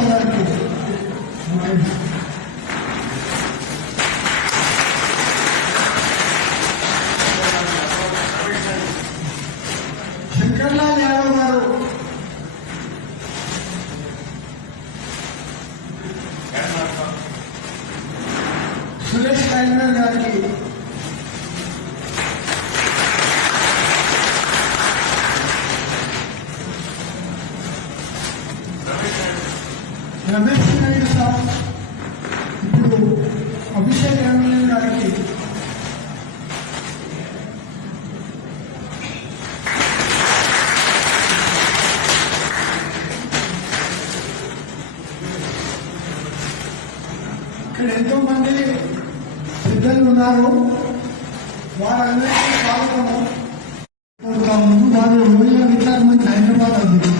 50,000 के శంకర్లాల్ యాదవ్ గారు సురేష్ రైల్వర్ గారికి రమేష్ నాయుడు సార్ ఇప్పుడు అభిషేక్ ఎమ్మెల్యే గారికి ఇక్కడ ఎంతో మంది పెద్దలు ఉన్నారు. వారందరికీ స్వాగతము. ముందు వారు రోజుల విచారణ హైదరాబాద్ ఉంది.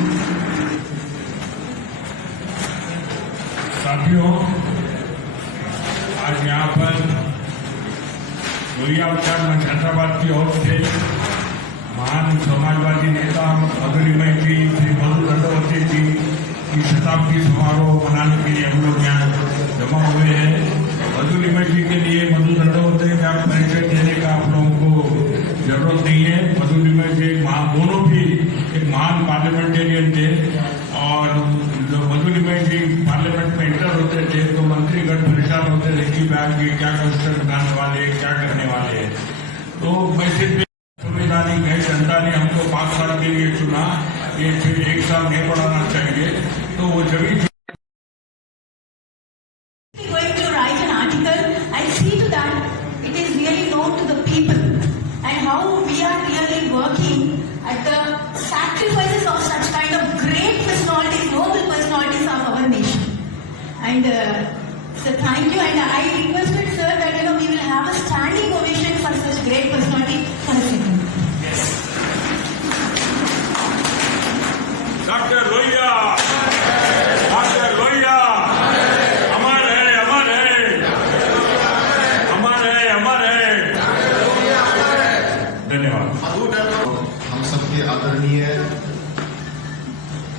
साथियों, आज यहाँ पर लोहिया विचार मंच हैदराबाद की ओर से महान समाजवादी नेता मधुरिमय जी श्री मधु दंडवती जी की शताब्दी समारोह मनाने के लिए हम लोग यहाँ जमा हुए हैं। मधुरिमय जी के लिए मधु दंडवती का परिचय देने का आप लोगों को जरूरत नहीं है। मधुरिमय जी दोनों भी एक महान पार्लियामेंटेरियन थे और मधुरिमय जी पार्लियामेंट में इंटर होते थे तो मंत्रीगण परेशान होते थे कि बैग ये क्या क्वेश्चन उठाने वाले क्या करने वाले हैं। तो मैं सिर्फ संविधानिक है, जनता ने हमको 5 साल के लिए चुना, ये फिर 1 साल नहीं बढ़ाना चाहिए। तो वो जब going to write an article and see to that it is really known to the people and how we are really working at the sacrifices of such kind of great personalities, noble personalities of our nation. And so thank you, and I requested sir that we will have a standing ovation for such great personality for a second. yes. Dr. Lohiya, Dr. Lohiya, अमर है, अमर है, अमर है, अमर है। धन्यवाद। हम सबके आदरणीय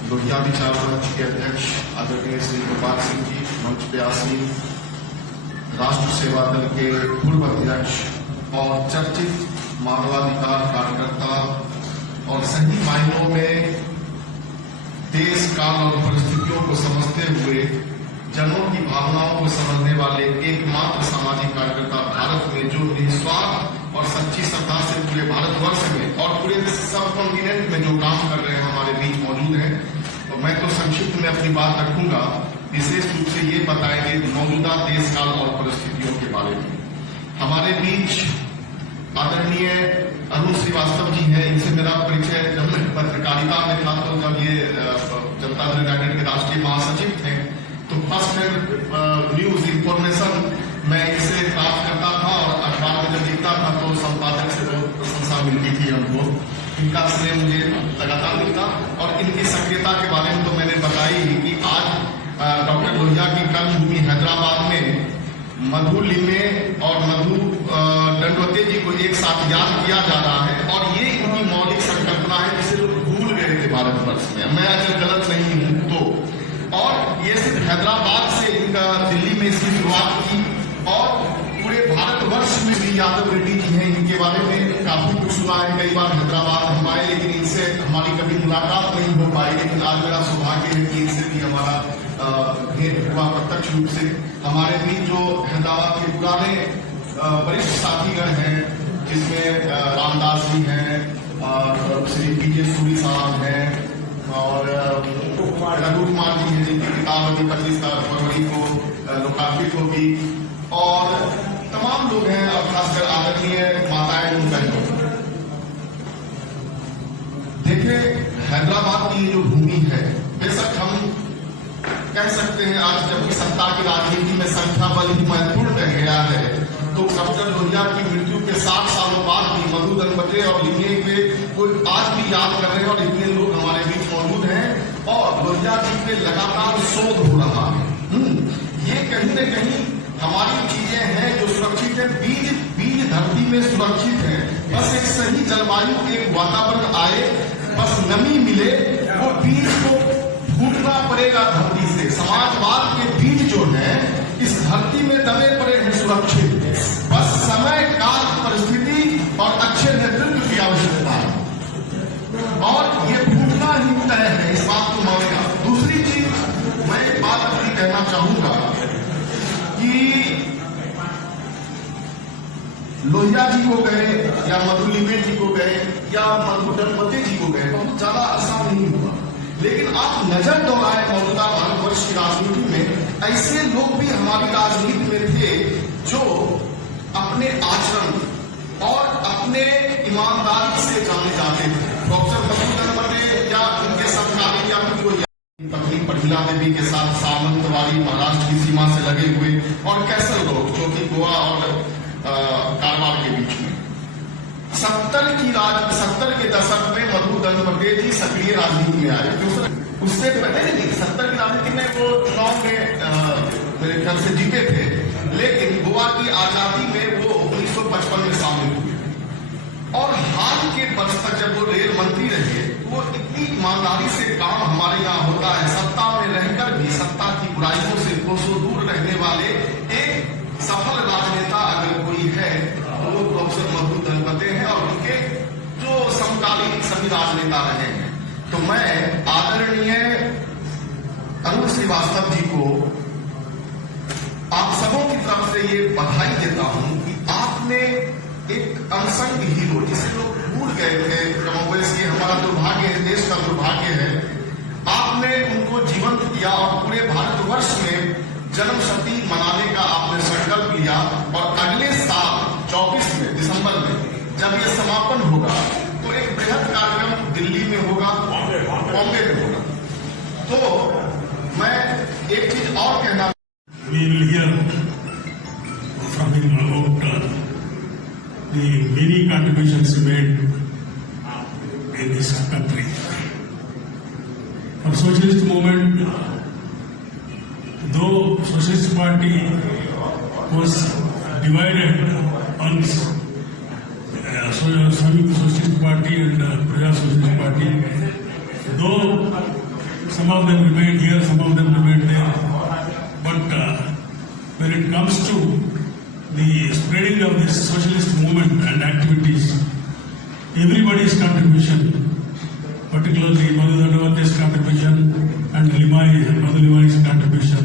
लोहिया विचार मंच के अध्यक्ष आदरणीय श्री गोपाल सिंह जी, मंच पे आसीन राष्ट्र सेवा दल के पूर्व अध्यक्ष और चर्चित मानवाधिकार कार्यकर्ता और सही मायनों में देश काल और परिस्थितियों को समझते हुए जनों की भावनाओं को समझने वाले एकमात्र सामाजिक कार्यकर्ता भारत में जो निस्वार्थ और सच्ची श्रद्धा से पूरे भारतवर्ष में और पूरे सब कॉन्टिनेंट में जो काम कर रहे हैं हमारे बीच मौजूद हैं। तो मैं तो संक्षिप्त में अपनी बात रखूंगा, विशेष रूप से ये बताएंगे मौजूदा देश काल और परिस्थितियों के बारे में। हमारे बीच आदरणीय अरुण श्रीवास्तव जी हैं। इनसे मेरा परिचय जब मैं पत्रकारिता में था तो जब ये जनता दल यूनाइटेड के राष्ट्रीय महासचिव थे तो फर्स्ट हैंड न्यूज इंफॉर्मेशन मैं इनसे प्राप्त करता था और अखबार में जब लिखता था तो संपादक से बहुत प्रशंसा मिलती थी हमको। इनका श्रेय मुझे लगातार मिलता और इनकी सक्रियता के बारे में तो मैंने बताई ही कि आज डॉक्टर लोहिया की कर्मभूमि हैदराबाद में मधु लिमे और मधु दंडवती जी को एक साथ याद किया जा रहा है और ये इनकी मौलिक संकल्पना है जिसे लोग भूल गए थे भारतवर्ष में। मैं अगर गलत नहीं हूं तो, और ये सिर्फ हैदराबाद से इनका दिल्ली में इसकी शुरुआत की और पूरे भारतवर्ष में भी यादव रेड्डी जी हैं। इनके बारे में काफी कुछ सुना है, कई बार हैदराबाद हम आए लेकिन इनसे हमारी कभी मुलाकात नहीं हो पाई, लेकिन आज मेरा सौभाग्य है कि इनसे भी हमारा भेंट हुआ प्रत्यक्ष रूप से। हमारे बीच जो हैदराबाद के पुराने वरिष्ठ साथीगण हैं जिसमें रामदास जी हैं, श्री पीजे सूरी साहब हैं और रघु कुमार जी हैं जिनकी किताब अभी 25 फरवरी को लोकार्पित होगी और तमाम लोग हैं और खासकर आदरणीय माताएं बहनों। देखिए हैदराबाद की जो भूमि है, बेशक हम कह सकते हैं आज जबकि सत्ता की राजनीति में संख्या बल ही महत्वपूर्ण रह गया है तो डॉक्टर लोहिया की मृत्यु के 7 सालों बाद भी मधु दंडवती और लिमे के कोई आज भी याद कर रहे हैं और इतने लोग हमारे बीच मौजूद हैं और लोहिया जी पे लगातार शोध हो रहा है। ये कहीं न कहीं हमारी चीजें हैं जो सुरक्षित है, बीज धरती में सुरक्षित है। बस एक सही जलवायु एक वातावरण आए, बस नमी मिले, वो बीज को फूटना पड़ेगा धरती से। समाज समाजवाद के बीज जो है इस धरती में दबे पड़े हैं सुरक्षित। बस समय, काल, परिस्थिति और अच्छे नेतृत्व की आवश्यकता है और ये फूटना ही तय है, इस बात को मानेगा। दूसरी चीज मैं एक बात अपनी कहना चाहूंगा कि लोहिया जी को गए या मधुलिबे जी को गए या मधु दंपति जी को गए बहुत ज्यादा अरसा नहीं हुआ, लेकिन आप नजर दौड़ाए मौजूदा भारतवर्ष की राजनीति में ऐसे लोग भी हमारी राजनीति में थे जो अपने आचरण और अपने ईमानदारी से जाने जाते थे। प्रोफेसर मधु दंपति या उनके समकालीन या फिर कोई पत्नी पढ़िला देवी के साथ सामंतवाड़ी महाराष्ट्र की सीमा से लगे हुए और कैसर लोग जो कि गोवा और कारवार के बीच में 70 के दशक में मधु दंपति जी सक्रिय राजनीति में आए। उससे पहले नहीं, 70 की राजनीति में वो चुनाव में मेरे ख्याल से जीते थे, लेकिन गोवा की आजादी में वो 1955 में शामिल हुए और हाल के वर्ष तक जब वो रेल मंत्री रहे वो इतनी ईमानदारी से काम हमारे यहाँ होता है। सत्ता में रहकर भी सत्ता की बुराइयों से कोसों दूर रहने वाले एक सफल राजनेता अगर कोई है तो वो प्रोफेसर मधु दंपति हैं और उनके जो समकालीन सभी राजनेता रहे हैं। तो मैं आदरणीय अरुण श्रीवास्तव जी को आप सबों की तरफ से ये बधाई देता हूं कि आपने एक अनसंग हीरो जिसे लोग भूल गए थे, कमोवेश ये हमारा दुर्भाग्य है, देश का दुर्भाग्य है, आपने उनको जीवंत किया और पूरे भारतवर्ष में जन्म शती मनाने का आपने संकल्प लिया और अगले साल 24 में दिसंबर में जब ये समापन होगा तो एक बृहद कार्यक्रम दिल्ली में होगा, बॉम्बे में होगा। तो मैं एक चीज और कहना the many contributions made in this country. For socialist movement, though Socialist Party was divided on Shamik Socialist Party and Praja Socialist Party, though some of them remained here, some of them remained there, but when it comes to the spreading of this socialist movement and activities, everybody's contribution, particularly Madhu Dandavati's contribution and Madhu Limai's contribution,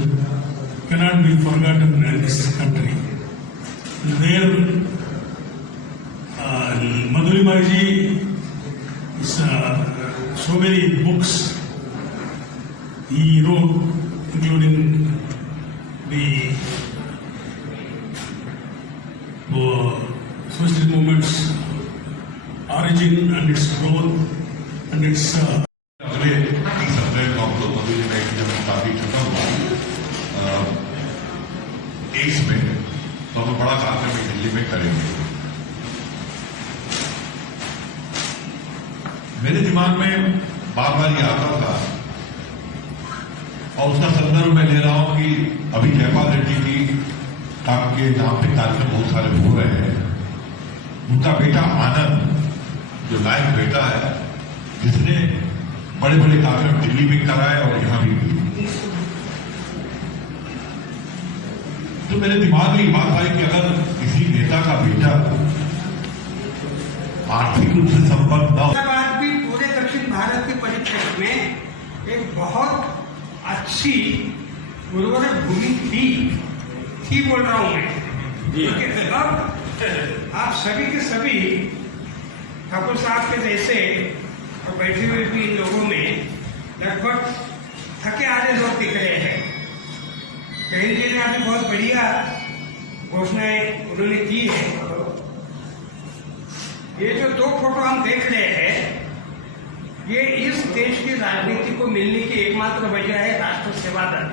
cannot be forgotten in this country. There, Madhu Limai is so many books he wrote, including the socialist movement's origin and its growth and its अगले 30 अप्रैल को हम लोग मधु लिमाई की जब काफी खत्म हुआ 23 में तो हम बड़ा कार्यक्रम दिल्ली में करेंगे। मेरे दिमाग में बार बार ये आता था और उसका संदर्भ मैं ले रहा हूं कि अभी जयपाल रेड्डी की काम के नाम पे कार्यक्रम बहुत सारे हो रहे हैं। उनका बेटा आनंद जो लायक बेटा है जिसने बड़े बड़े कार्यक्रम दिल्ली में कराए और यहां भी तो मेरे दिमाग में ये बात आई कि अगर किसी नेता का बेटा आर्थिक रूप से संपन्न न हो, बात भी पूरे दक्षिण भारत के परिप्रेक्ष्य में एक बहुत अच्छी उर्वरक भूमि थी बोल रहा हूं मैं, क्योंकि अब आप सभी के सभी ठाकुर साहब के जैसे और बैठे हुए भी इन लोगों में लगभग थके आधे लोग दिख रहे हैं। बहन जी ने अभी बहुत बढ़िया घोषणाएं उन्होंने की है। ये जो दो फोटो हम देख रहे हैं ये इस देश की राजनीति को मिलने की एकमात्र वजह है राष्ट्र सेवा दल।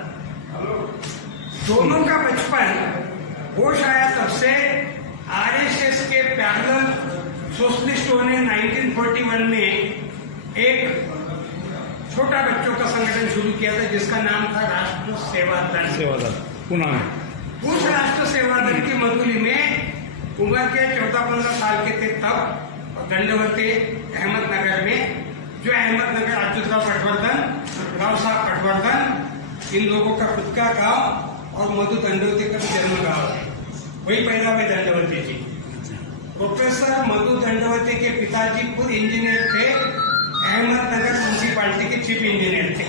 दोनों का बचपन होश आया तब से आरएसएस के पैरेलल सोशलिस्टों ने 1941 में एक छोटा बच्चों का संगठन शुरू किया था जिसका नाम था राष्ट्र सेवा दल पुणे में। उस राष्ट्र सेवा दल की मधुली में उम्र के 14-15 साल के थे तब दंडवती अहमदनगर में, जो अहमदनगर अच्युतराव पटवर्धन, राव साहब पटवर्धन, इन लोगों का खुद का गांव और मधु दंडवती का जन्म गांव है, वही पैदा हुए दंडवती जी। प्रोफेसर मधु दंडवती के पिताजी खुद इंजीनियर थे, अहमदनगर म्यूनिसिपालिटी के चीफ इंजीनियर थे,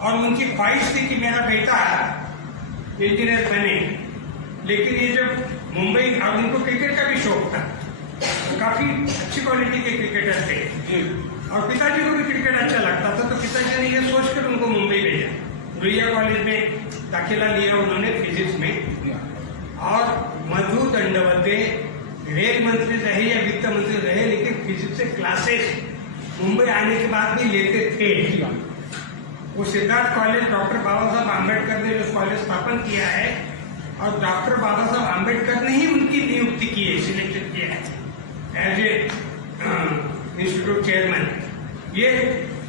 और उनकी ख्वाहिश थी कि मेरा बेटा इंजीनियर बने। लेकिन ये जब मुंबई, और उनको क्रिकेट का भी शौक था, काफी अच्छी क्वालिटी के क्रिकेटर थे, और पिताजी को भी क्रिकेट अच्छा लगता था, तो पिताजी ने ये सोचकर उनको मुंबई भेजा। रुइया कॉलेज में दाखिला लिया उन्होंने फिजिक्स में, और मधु दंडवते रेल मंत्री रहे या वित्त मंत्री रहे, लेकिन फिजिक्स से क्लासेस मुंबई आने के बाद भी लेते थे। वो सिद्धार्थ कॉलेज डॉक्टर बाबा साहब आम्बेडकर ने जो कॉलेज स्थापन किया है, और डॉक्टर बाबा साहब आम्बेडकर ने ही उनकी नियुक्ति की है, सिलेक्शन किया है एज ए इंस्टीट्यूट चेयरमैन। ये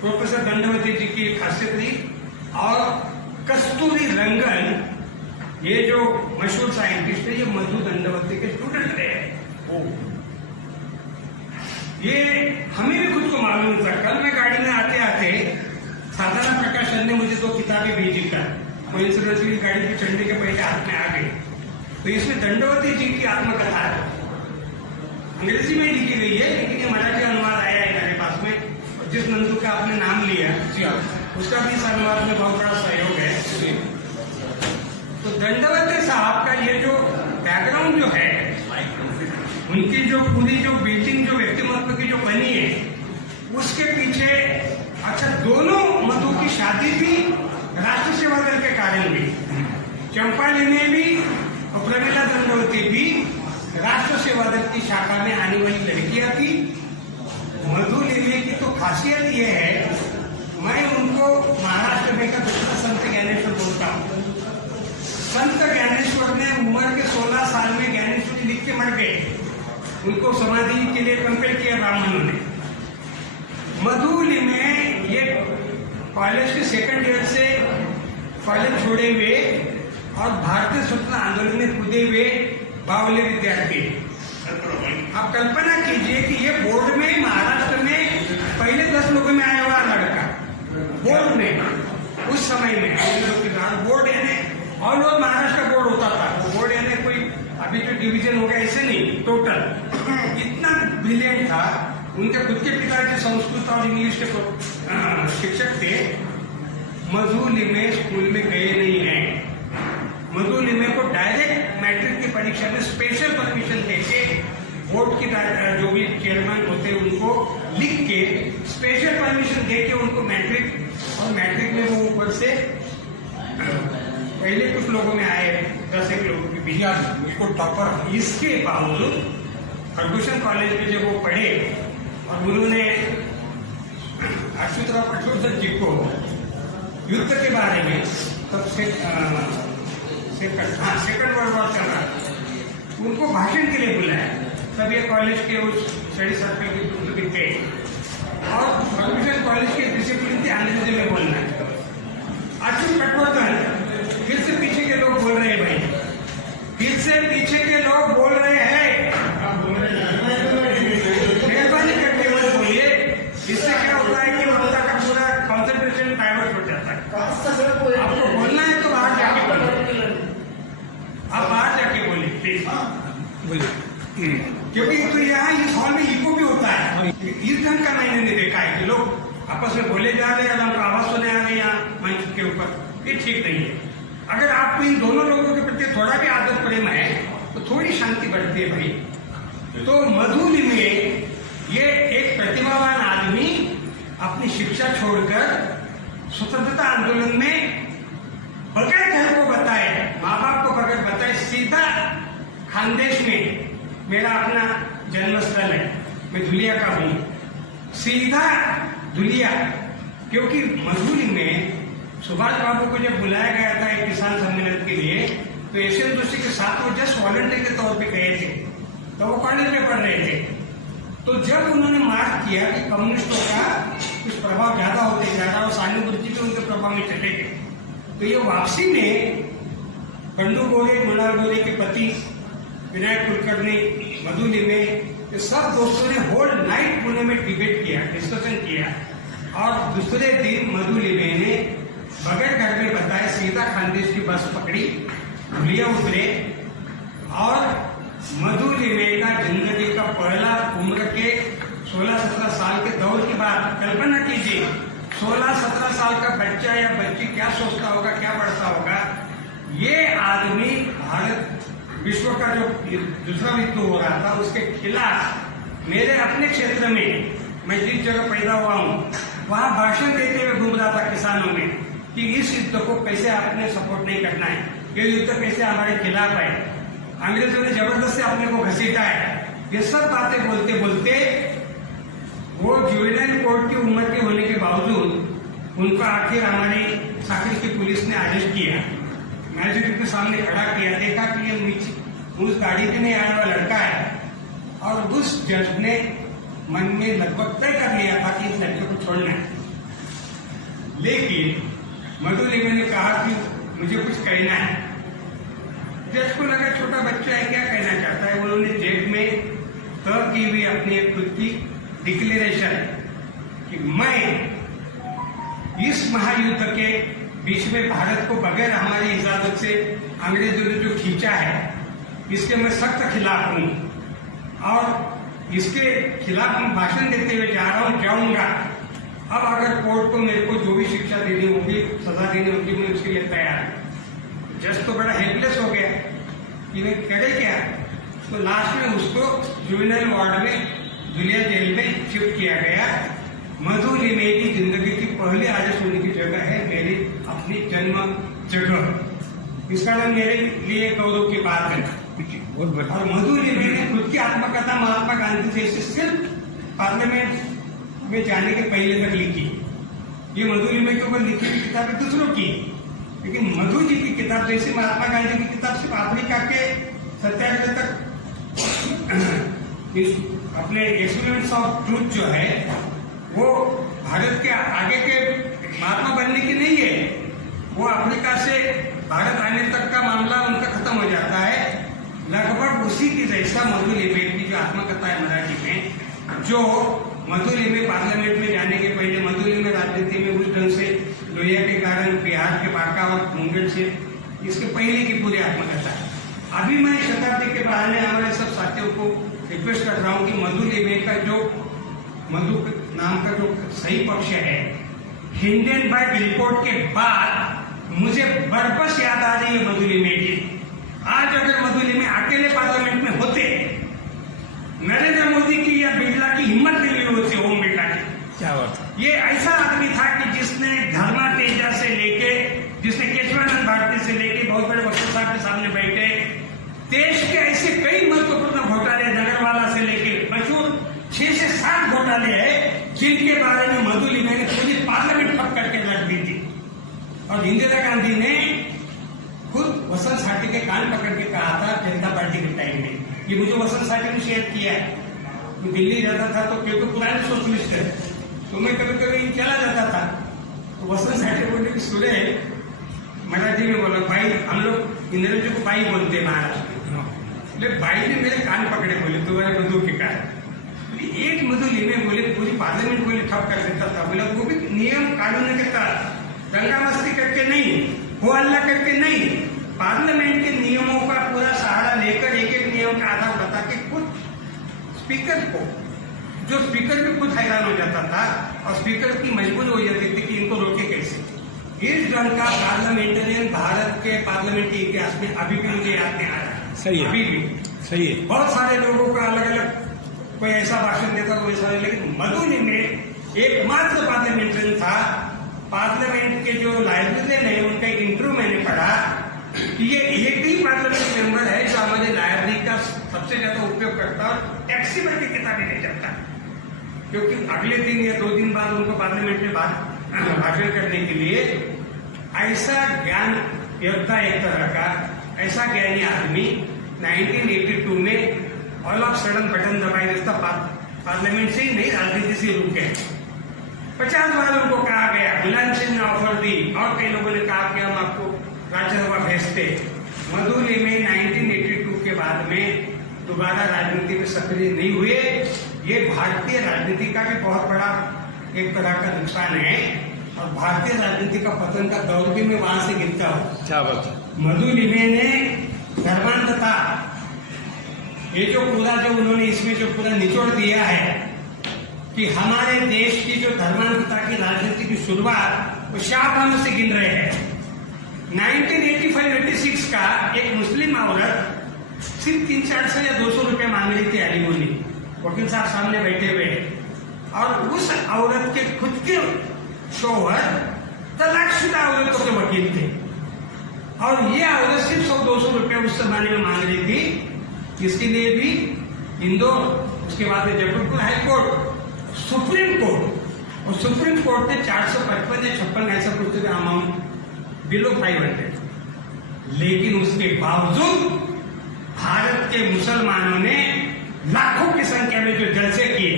प्रोफेसर दंडवती जी की खासियत थी। और कस्तूरी रंगन, ये जो मशहूर साइंटिस्ट है, ये मधु दंडवती के स्टूडेंट रहे। ये हमें भी खुद को मालूम था। कल मैं गाड़ी में आते आते साधना प्रकाशन ने मुझे 2 किताबें भेजी था, कोइंसिडेंटली गाड़ी पे चढ़ने के पहले हाथ में आ गई। तो इसमें दंडवती जी की आत्मकथा है, अंग्रेजी में लिखी गई है, लेकिन ये मराठी अनुवाद आया है मेरे पास में। और जिस नंदू का आपने नाम लिया उसका भी इस अनुवाद में बहुत बड़ा सहयोग है। तो दंडवती साहब का ये जो बैकग्राउंड जो है, उनकी जो पूरी जो बिल्डिंग जो व्यक्तिमत्व की जो बनी है, उसके पीछे अच्छा दोनों मधु की शादी भी राष्ट्र सेवा दल के कारण भी, चंपाली में भी और प्रमिला दंडवती भी राष्ट्र सेवा दल की शाखा में आने वाली लड़कियां थी। मधु लिमये की तो खासियत ये है, मैं उनको महाराष्ट्र में का दूसरा संत ज्ञानेश्वर बोलता हूँ। संत ज्ञानेश्वर ने उम्र के 16 साल में ज्ञानेश्वरी लिख के मर गए, उनको समाधि के लिए कंपेल किया ब्राह्मणों ने। मधु लिमये ये कॉलेज के सेकंड ईयर से कॉलेज छोड़े हुए और भारतीय स्वतंत्रता आंदोलन में कूदे हुए बावले विद्यार्थी। आप कल्पना कीजिए कि ये बोर्ड में महाराष्ट्र में पहले 10 लोगों में आया हुआ लड़का, बोर्ड में उस समय में बोर्ड यानी ऑल ओवर महाराष्ट्र का बोर्ड होता था। बोर्ड यानी कोई अभी जो डिवीजन हो गया ऐसे नहीं, टोटल इतना ब्रिलियंट था। उनके खुद के पिताजी संस्कृत और इंग्लिश के शिक्षक थे। मधु लिमये स्कूल में गए नहीं हैं। मधु लिमये को डायरेक्ट मैट्रिक की परीक्षा में स्पेशल परमिशन देके बोर्ड की जो भी चेयरमैन होते उनको लिख के स्पेशल परमिशन देके उनको मैट्रिक, और मैट्रिक में वो ऊपर से पहले कुछ लोगों में आए 10 लोगों के बीच उसको टॉपर। इसके बावजूद फर्गुसन कॉलेज में जब वो पढ़े और उन्होंने अच्युतराव कठोर जी को युद्ध के बारे में, तब सेकंड वर्ल्ड वॉर चल रहा, उनको भाषण के लिए बुलाया। तब ये कॉलेज के उस स्टडी सर्कल के ग्रुप भी थे, और फर्गुसन कॉलेज के डिसिप्लिन थे अंग्रेजी में बोलना। अच्युत कठोर फिर से पीछे के लोग बोल रहे हैं भाई, फिर से पीछे के लोग बोल रहे हैं, मेहरबानी करके मत बोलिए। इससे क्या होता है कि वक्ता का पूरा कॉन्सेंट्रेशन डाइवर्ट हो जाता है। आपको बोलना है तो बाहर जाके बोलिए, आप बाहर जाके बोलिए प्लीज, बोलिए। क्योंकि तो यहाँ इस हॉल में इको भी होता है। इस ढंग का मैंने नहीं देखा है कि लोग आपस में बोले जा रहे हैं, हमको आवाज सुने आ रही है यहाँ मंच के ऊपर, ये ठीक नहीं है। अगर आपको इन दोनों लोगों के प्रति थोड़ा भी आदर प्रेम है तो थोड़ी शांति बढ़ती है भाई। तो मधु लिमये ये एक प्रतिभावान आदमी अपनी शिक्षा छोड़कर स्वतंत्रता आंदोलन में बगैर घर को बताए, माँ बाप को बगैर बताए, सीधा खानदेश में, मेरा अपना जन्म स्थल है, मैं धुलिया का हूँ, सीधा धुलिया। क्योंकि मधु लिमये सुभाष बाबू को जब बुलाया गया था एक किसान सम्मेलन के लिए, तो एशियन जोशी के साथ वो जस्ट वॉलंटियर के तौर पे गए थे, तो वो कॉलेज में पढ़ रहे थे। तो जब उन्होंने मार्क किया कि कम्युनिस्टों का कुछ प्रभाव ज्यादा होते जा रहा, और सहानुभूति भी उनके प्रभाव में चले गए, तो ये वापसी में पंडू गोरे, मृणाल गोरे के पति विनायक कुलकर्णी, मधु लिमये, ये सब दोस्तों ने होल नाइट पुणे में डिबेट किया, डिस्कशन किया, और दूसरे दिन मधु लिमये ने बगैर घर में बताए सीधा खानदेश की बस पकड़ी, धुलिया उतरे और मधु लिमे का जिंदगी का पहला उम्र के 16-17 साल के दौर की बात कल्पना कीजिए। 16-17 साल का बच्चा या बच्ची क्या सोचता होगा, क्या पढ़ता होगा। ये आदमी भारत विश्व का जो दूसरा विश्व हो रहा था उसके खिलाफ मेरे अपने क्षेत्र में, मैं जिस जगह पैदा हुआ हूँ वहां भाषण देते हुए घूम रहा था किसानों में कि इस युद्ध को कैसे आपने सपोर्ट नहीं करना है, ये युद्ध कैसे हमारे खिलाफ है, अंग्रेजों ने जबरदस्ती अपने को घसीटा है। ये सब बातें बोलते बोलते वो जुवेनाइल कोर्ट की उम्र के होने के बावजूद उनको आखिर हमारी साकिर की पुलिस ने अरेस्ट किया, मैजिस्ट्रेट के सामने खड़ा किया, देखा कि ये उस गाड़ी में नहीं आने वाला लड़का है और उस जज ने मन में लगभग तय कर लिया था कि इस लड़के को छोड़ना है। लेकिन मधु लिमे ने कहा कि मुझे कुछ कहना है। जज को लगा छोटा बच्चा है, क्या कहना चाहता है। उन्होंने जेब में तय की हुई अपनी खुद की डिक्लेरेशन कि मैं इस महायुद्ध के बीच में भारत को बगैर हमारी इजाजत से अंग्रेजों ने जो खींचा है इसके मैं सख्त खिलाफ हूं और इसके खिलाफ मैं भाषण देते हुए जा रहा हूं, जाऊंगा। अब अगर कोर्ट को मेरे को जो भी शिक्षा देनी होगी, सजा देनी होगी, मैं उसके लिए तैयार हूं। जज तो बड़ा हेल्पलेस हो गया कि मैं करे क्या। तो लास्ट में उसको जुवेनाइल वार्ड में दुनिया जेल में शिफ्ट किया गया। मधु लिमे की जिंदगी की पहले आदेश होने की जगह है मेरी अपनी जन्म जगह। इसका नाम मेरे लिए गौरव की बात है। और मधु लिमे ने खुद की आत्मकथा महात्मा गांधी से सिर्फ पार्लियामेंट में जाने के पहले तक लिखी। ये मधु लिमे के ऊपर लिखी हुई किताबें दूसरों की, लेकिन मधु जी की किताब जैसे महात्मा गांधी की किताब सिर्फ अफ्रीका के सत्याग्रह तक अपने एक्सपीरियंस ऑफ ट्रूथ जो है वो भारत के आगे के महात्मा बनने की नहीं है, वो अफ्रीका से भारत आने तक का मामला उनका खत्म हो जाता है। लगभग उसी की जैसा मधु लिमे की जो आत्मकथा है मराठी में, जो मधु लिमे पार्लियामेंट में जाने के पहले, मधु लिमे राजनीति में उस ढंग से लोहिया के कारण बिहार के बांका और मुंगेर से, इसके पहले की पूरी आत्मकथा है। अभी मैं शताब्दी के बहाने हमारे सब साथियों को रिक्वेस्ट कर रहा हूँ कि मधु लिमे का जो मधु नाम का जो सही पक्ष है, हिंडनबर्ग रिपोर्ट के बाद मुझे बरबस याद आ रही है मधु लिमे की। आज अगर मधु लिमे अकेले पार्लियामेंट में होते, नरेंद्र मोदी की या बिरला की हिम्मत नहीं हुई होती, ओम बिरला की। क्या बात है। ये ऐसा आदमी था कि जिसने धर्मा तेजा से लेके, जिसने केशवानंद भारती से लेके बहुत बड़े वकील साहब के सामने बैठे, देश के ऐसे कई महत्वपूर्ण घोटाले, नगरवाला से लेके मशहूर 6 से 7 घोटाले हैं जिनके बारे में मधु लिमे ने पूरी पार्लियामेंट ठप करके रख दी थी। और इंदिरा गांधी ने खुद वसंत साठी के कान पकड़ के कहा था जनता पार्टी के टाइम में, ये मुझे वसंत साठी ने शेयर किया है। मैं दिल्ली जाता था तो क्योंकि पुराने सोशलिस्ट है तो मैं कभी कभी चला जाता था, तो वसंत साठी बोलने की सुने मराठी में बोला, भाई हम लोग इंदिरा जी को बाई बोलते हैं महाराष्ट्र में। बाई ने मेरे कान पकड़े, बोले तुम्हारे मधु के कारण। एक मधु लिमे बोले पूरी पार्लियामेंट बोले ठप कर देता था। बोला वो भी नियम कानून के तहत, दंगा मस्ती करके नहीं, हो हल्ला करके नहीं, पार्लियामेंट के नियमों का पूरा सहारा लेकर एक एक नियम का आधार बता के खुद स्पीकर को, जो स्पीकर भी खुद हैरान हो जाता था और स्पीकर की मजबूरी हो जाती थी कि इनको रोके कैसे। इस ढंग का पार्लियामेंटेरियन भारत के पार्लियामेंट्री इतिहास में अभी भी मुझे याद नहीं आ रहा। सही है, अभी भी सही है। बहुत सारे लोगों का अलग अलग कोई ऐसा भाषण देता, कोई ऐसा, लेकिन मधु लिमे एकमात्र पार्लियामेंटेरियन था। पार्लियामेंट के जो लाइब्रेरियन है उनका इंटरव्यू मैंने पढ़ा कि ये एक ही पार्लियामेंट मेंबर है जो हमारे लाइब्रेरी का सबसे ज्यादा उपयोग करता और टैक्सी भर की किताबें नहीं चलता, क्योंकि अगले दिन या 2 दिन बाद उनको पार्लियामेंट में भाषण करने के लिए ऐसा ज्ञान योद्धा एक तरह का, ऐसा ज्ञानी आदमी 1982 में ऑल ऑफ सडन बटन दबाई देता, पार्लियामेंट से ही नहीं राजनीति से रुक गए। 50 बार उनको कहा गया, मुलायम सिंह ने ऑफर दी और कई लोगों ने कहा कि हम आपको राज्यसभा भेजते। मधु लिमे 1982 के बाद में दोबारा राजनीति में सक्रिय नहीं हुए। ये भारतीय राजनीति का भी बहुत बड़ा एक तरह का नुकसान है और भारतीय राजनीति का पतन का दौर भी मैं वहां से गिनता हूँ। क्या बात है? मधु लिमे ने धर्मांधता, ये जो पूरा जो उन्होंने इसमें जो पूरा निचोड़ दिया है कि हमारे देश की जो धर्मांधता की राजनीति की शुरुआत वो शाहबानों से गिन रहे हैं। 1985-86 का एक मुस्लिम औरत सिर्फ 300-400 या 200 रुपए मांग रही थी एलिमोनी, वकील साहब सामने बैठे हुए, और उस औरत के खुद के शोहर तलाकशुदा औरतों के वकील थे, और ये औरत सिर्फ 100-200 रुपए उस जमाने में मांग रही थी। इसके लिए भी इंदौर, उसके बाद में Jabalpur high court, supreme court, और सुप्रीम कोर्ट ने 455 या 56 ऐसा कुछ अमाउंट बिलो 500, लेकिन उसके बावजूद भारत के मुसलमानों ने लाखों की संख्या में जो जलसे किए,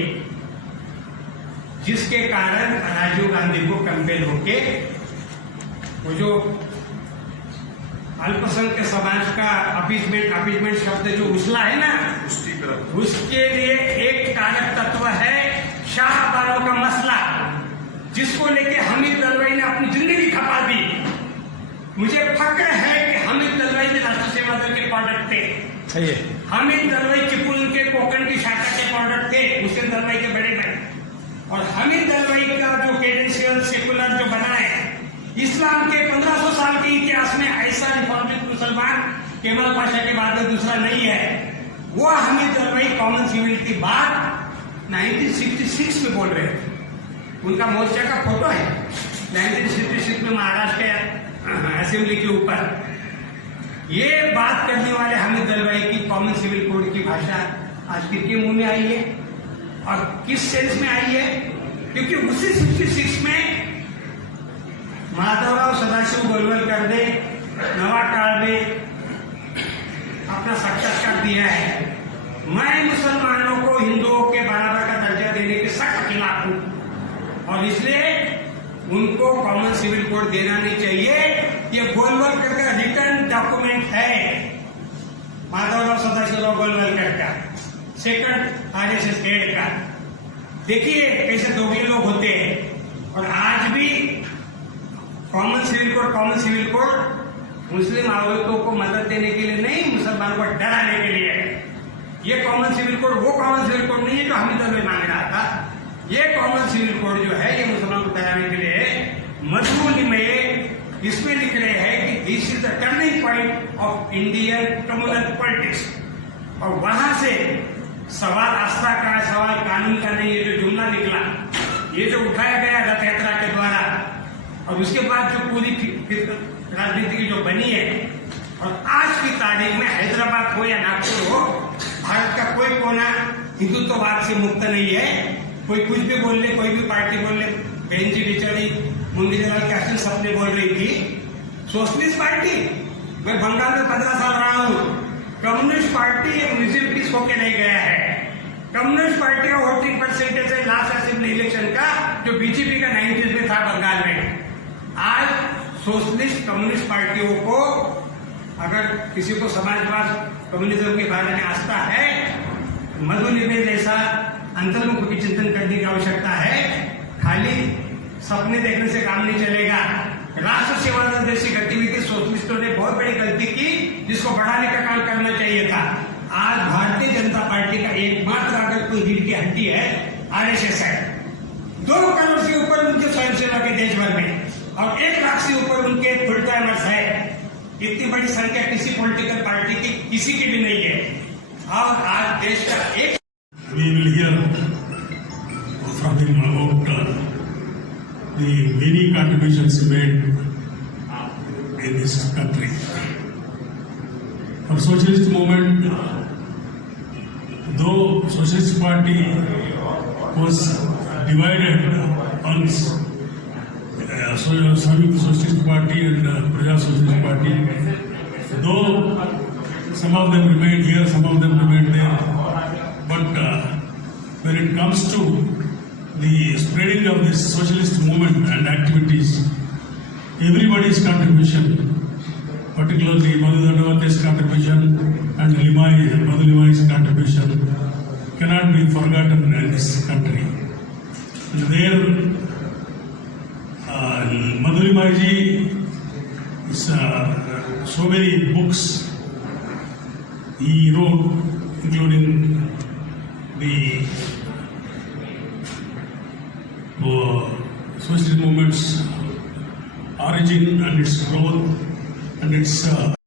जिसके कारण राजीव गांधी को कंपेल होके वो जो अल्पसंख्यक समाज का अपीजमेंट शब्द जो उछला है ना, उसके लिए एक कारक तत्व है शाहबानों का मसला, जिसको लेके हमीद दलवाई ने अपनी जिंदगी खपा दी। मुझे फक्र है कि हमीद दलवाई भी राष्ट्रीय सेवा दल के प्रोडक्ट थे। हमीद दलवाई चिपळूण के कोकण की शाखा के प्रोडक्ट थे, हुसैन दलवाई के बड़े भाई। और हमीद दलवाई का जो क्रेडेंशियल सेकुलर जो बना है, इस्लाम के 1500 साल के इतिहास में ऐसा रिफॉर्मिस्ट मुसलमान केमल पाशा के बाद में दूसरा नहीं है। वो हमीद दलवाई कॉमन सिविल की बात 1966 में बोल रहे थे। उनका मोर्चा का फोटो है 1966 में महाराष्ट्र के असेंबली के ऊपर। ये बात करने वाले हमीद दलवाई की कॉमन सिविल कोड की भाषा आज किसके मुंह में आई है और किस सेंस में आई है? क्योंकि उसी 66 में माधवराव सदाशिव गोलवलकर ने नवा काल में अपना साक्षात्कार दिया है। मैं मुसलमानों को हिंदुओं के बराबर का दर्जा देने के सख्त खिलाफ हूं, और इसलिए उनको कॉमन सिविल कोड देना नहीं चाहिए। ये गोलवलकर का रिटर्न डॉक्यूमेंट है, माधवराव सदाशिवराव गोलवलकर का, सेकंड आरएसएस हेड का। देखिए कैसे दोगले लोग होते हैं। और आज भी कॉमन सिविल कोड मुस्लिम औरतों को मदद देने के लिए नहीं, मुसलमानों को डराने के लिए है। ये कॉमन सिविल कोड वो कॉमन सिविल कोड नहीं है जो हमीद दलवाई मांग रहा था। ये कॉमन सिविल कोड जो है ये मुसलमानों को डराने के लिए है। मजबूरी में इसमें लिख रहे हैं कि this is the turning point of Indian communal politics. और वहां से सवाल आस्था का, सवाल कानून का नहीं, ये जो जुमला निकला, ये जो उठाया गया रथ यात्रा के द्वारा, और उसके बाद जो पूरी राजनीति की जो बनी है, और आज की तारीख में हैदराबाद हो या नागपुर हो, भारत का कोई कोना हिंदुत्ववाद से मुक्त नहीं है। कोई कुछ भी बोल ले, कोई भी पार्टी बोल ले। बहन जी बेचारी मुंगीलाल कैसे सपने बोल रही थी सोशलिस्ट पार्टी। मैं बंगाल में 15 साल रहा हूं। कम्युनिस्ट पार्टी एक म्यूजियम पीस होके नहीं गया है। कम्युनिस्ट पार्टी का वोटिंग परसेंटेज है लास्ट असेंबली इलेक्शन का जो बीजेपी का 90s में था बंगाल में। आज सोशलिस्ट कम्युनिस्ट पार्टियों को अगर किसी को समाजवाद कम्युनिज्म के बारे में आस्था है, मधु लिमे जैसा अंतर्मुखी चिंतन करने की आवश्यकता है। खाली सपने देखने से काम नहीं चलेगा। राष्ट्र सेवा दल जैसी गतिविधि सोशलिस्टों ने बहुत बड़ी गलती की, जिसको बढ़ाने का काम करना चाहिए था। आज भारतीय जनता पार्टी का एकमात्र अगर कोई रीढ़ की हड्डी है आरएसएस है। 2 करोड़ से ऊपर उनके स्वयंसेवक है देश भर में, और 1 लाख से ऊपर उनके फुल टाइमर्स है। इतनी बड़ी संख्या किसी पॉलिटिकल पार्टी की किसी की भी नहीं है। और आज देश का एक We will hear from him about the many contributions made in this country. For socialist movement, though Socialist Party was divided on Samyukta Socialist Party and Praja Socialist Party, though some of them remained here, some of them remained there. But when it comes to the spreading of this socialist movement and activities, everybody's contribution, particularly Madhu Dandavati's contribution and Madhu Limai's contribution, cannot be forgotten in this country. And their Madhuri ji is so many books he wrote, including the socialist movement's origin and its growth and its